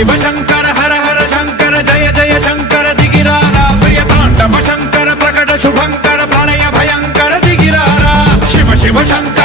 शिव शंकर हर हर शंकर जय जय शंकर दिगिरारा प्रिय तांडव शंकर प्रकट शुभंकर प्रलय भयंकर दिगिरारा शिव शिव शंकर